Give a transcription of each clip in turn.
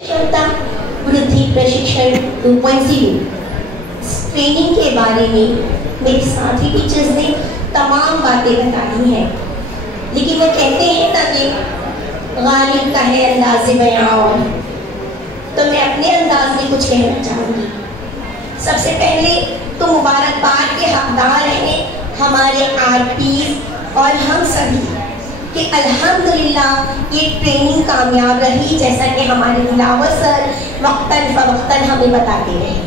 क्षमता वृद्धि प्रशिक्षण 2.0 ट्रेनिंग के बारे में मेरे साथी टीचर्स ने तमाम बातें बताई हैं, लेकिन वो कहते हैं ना कि गालिब का है अंदाज़े बयां, और तो मैं अपने अंदाज में कुछ कहना चाहूँगी। सबसे पहले तो मुबारकबाद के हकदार हैं हमारे आरपीज और हम सभी कि अल्हम्दुलिल्लाह ये ट्रेनिंग कामयाब रही, जैसा कि हमारे दिलावर सर वक्तन फवक्तन हमें बताते रहे।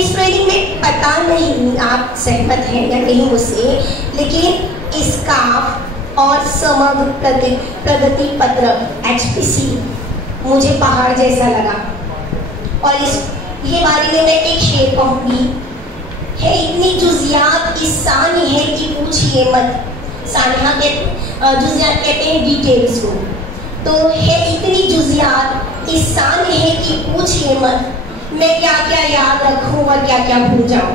इस ट्रेनिंग में पता नहीं आप सहमत हैं या नहीं मुझसे, लेकिन स्काफ और समग्र प्रगति पत्रक HPC मुझे पहाड़ जैसा लगा। और ये बारे में मैं एक शेर कहूँगी, है इतनी जुजियात इस सानी है कि पूछिए मत। सानिया के जुजियात कहते हैं डिटेल्स को, तो है इतनी जुजियात इस सानी है कि पूछिए मत। मैं क्या क्या याद रखूं और क्या क्या भूल जाऊं।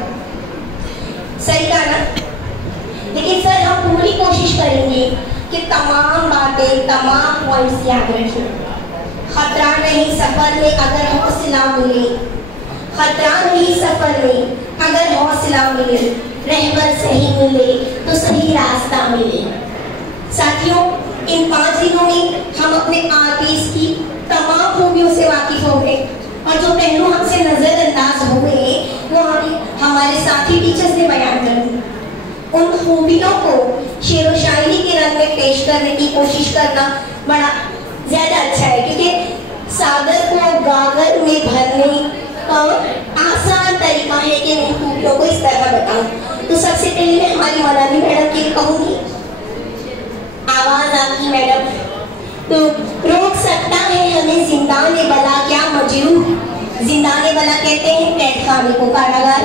सही कहा ना? लेकिन सर हम पूरी कोशिश करेंगे कि तमाम बातें तमाम पॉइंट्स याद रखें। खतरा नहीं सफर में अगर हौसला मिले, खतरा नहीं सफर में अगर हौसला मिले, रहबर सही मिले तो सही रास्ता मिले। साथियों, इन 5 दिनों में हम अपने आर्टिस्ट की तमाम खूबियों से वाकिफ हो गए, और जो पहलू हमसे नजरअंदाज हो गए वो हमारे साथी टीचर्स ने बयान कर दी। उन खूबियों को शेर व शायरी के रंग में पेश करने की कोशिश करना बड़ा ज्यादा अच्छा है, क्योंकि सागर को गागर में भरने का आसान तरीका है कि उन खूबियों को इस तरह बताऊं। तो सबसे पहले मैं हमारी मौलानी मैडम के लिए कहूंगी, आवाज आपकी मैडम। तो रोक सकता है हमें जिंदाने बला क्या मजरूह, जिंदाने बला कहते हैं कैद खाने को, कारागार।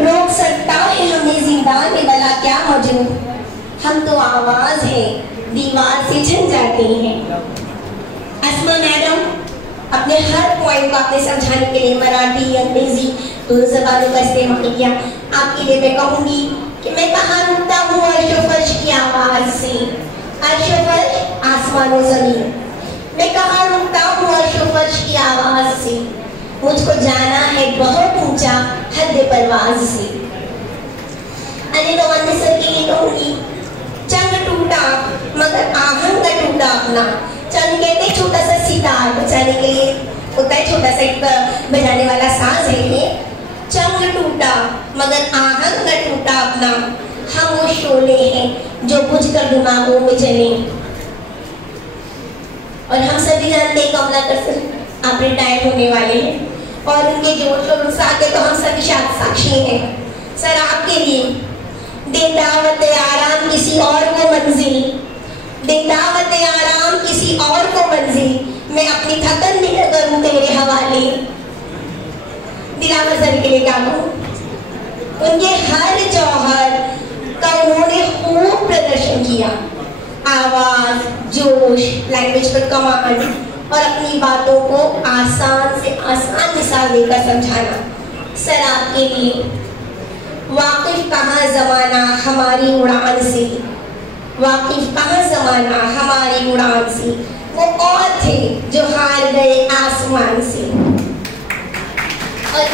रोक सकता है हमें जिंदाने बला क्या मजरूह, हम तो आवाज है दीवार से झन जाते हैं। अस्मा मैडम अपने हर पॉइंट को आपने समझाने के लिए मराठी अंग्रेजी दोनों जबानों का इस्तेमाल किया। आपके लिए मैं कहूंगी कि मैं कहाँ रुकता हूँ अर्श फर्श की आवाज से, अर्श फर्श आसमानों जमीन। मैं कहाँ रुकता हूँ अर्श फर्श की आवाज से, मुझको जाना है बहुत ऊंचा हद परवाज से। अली दवानी सर के लिए कहूंगी, चंग टूटा मगर आहंग का टूटा अपना। चंग कहते हैं छोटा सा सितार बजाने के लिए होता है, छोटा सा बजाने वाला साज है ये। चंग टूटा मगर आहंग का टूटा अपना, हम वो शोले हैं जो बुझकर दिमागों में जले। और हम सभी जानते हैं कमलाकर सर आप रिटायर होने वाले हैं, और उनके जोश और उत्साह के तो हम सभी साक्षी हैं। सर आपके लिए दे दावत आराम किसी और को मंजिल, दे दावत आराम किसी और को मंजिल, मैं अपनी थकन भी न करूं तेरे हवाले। दिलावर सर के लिए क्या कहूं, उनके हर जौहर का उन्होंने खूब प्रदर्शन किया। आवाज, जोश, लैंग्वेज पर कमांड और अपनी बातों को आसान से आसान मिसाल देकर समझाना। सर आपके लिए वाकिफ कहाँ जमाना हमारी उड़ान से, वाकिफ कहाँ जमाना हमारी उड़ान से, वो और थे जो हार गए आसमान से। और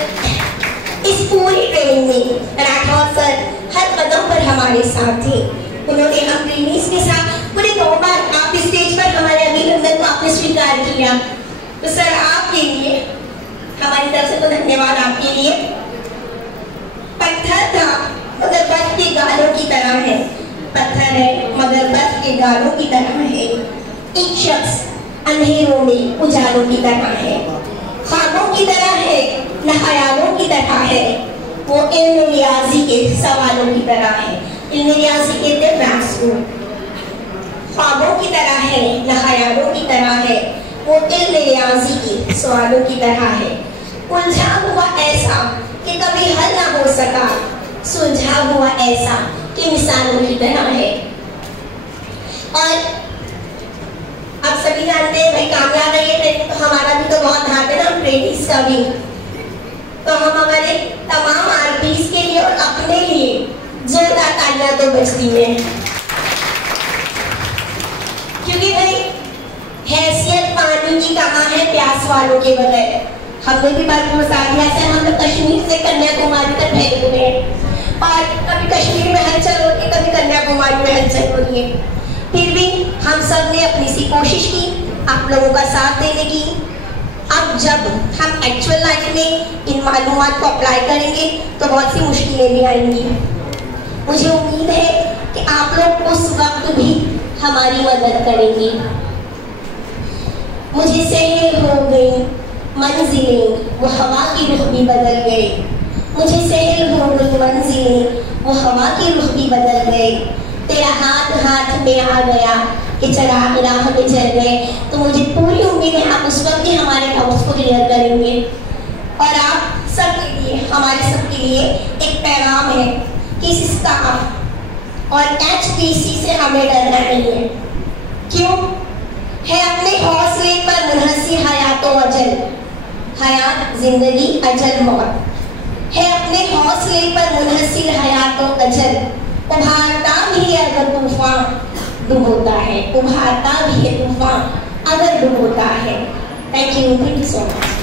इस पूरी ट्रेनिंग में राठौर सर हर कदम पर हमारे साथ थे। उन्होंने हम ट्रेनिंग्स के साथ पूरे 2 बार आप स्टेज पर हमारे अभिनंदन को आपने स्वीकार किया। तो सर आपके लिए हमारी तरफ से तो धन्यवाद आपके लिए। पत्थर था मगर बर्फ के गालों की तरह है, पत्थर है मगर बर्फ के गालों की तरह है। एक शख्स अंधेरों में उजालों की तरह है, ख्वाबों की तरह है न ख्यालों की तरह है। वो इल्म रियाजी के सवालों की तरह है, इल्म रियाजी के मैथ्स को, ख्वाबों की तरह है न ख्यालों की तरह है। वो इल्म रियाजी के सवालों की तरह है। उलझा हुआ ऐसा कि कभी हल ना हो सका, सुलझा हुआ ऐसा कि मिसालों की तरह है। और आप सभी जानते हैं भाई कामयाब है ये ट्रेनिंग, तो हमारा भी तो बहुत हाथ है ना ट्रेनिंग्स का भी। तो हम हमारे तमाम आर्टिस्ट के लिए और अपने लिए जोरदार तालियां तो बजती हैं, क्योंकि भाई हैसियत पानी की कहाँ इतिहास वालों के बगैर। हमने भी भरपूर साथ दिया। ऐसे हम लोग कश्मीर से कन्याकुमारी तक फैले हुए हैं और कभी कश्मीर में हलचल होती है, कभी कन्याकुमारी में हलचल हो रही है। फिर भी हम सब ने अपनी सी कोशिश की आप लोगों का साथ देने की। अब जब हम एक्चुअल लाइफ में इन मालूमात को अप्लाई करेंगे तो बहुत सी मुश्किलें भी आएंगी। मुझे उम्मीद है कि आप लोग उस वक्त भी हमारी मदद करेंगे। मुझे सहर हो गई मंजिलें, वो हवा की रुख भी बदल गए। मुझे सहर हो गई मंजिलें, वो हवा की रुख भी बदल गए। तेरा हाथ हाथ में आ गया कि चिराग राह में जल गए। तो मुझे पूरी उम्मीद है आप उस वक्त भी हमारे डाउट्स को क्लियर करेंगे। और आप सबके लिए, हमारे सबके लिए एक पैगाम है कि इस स्टाफ और HPC से हमें डरना नहीं है। क्यों है? अपने हौसले पर मुनहसिर हयात व अजल, हयात जिंदगी अजल मौत है। अपने हौसले पर मुनहसिर हयात व अजल, उभारता भी है अगर तूफान डुबोता है, उभारता भी है तूफान अगर डुबोता है। Thank you so much.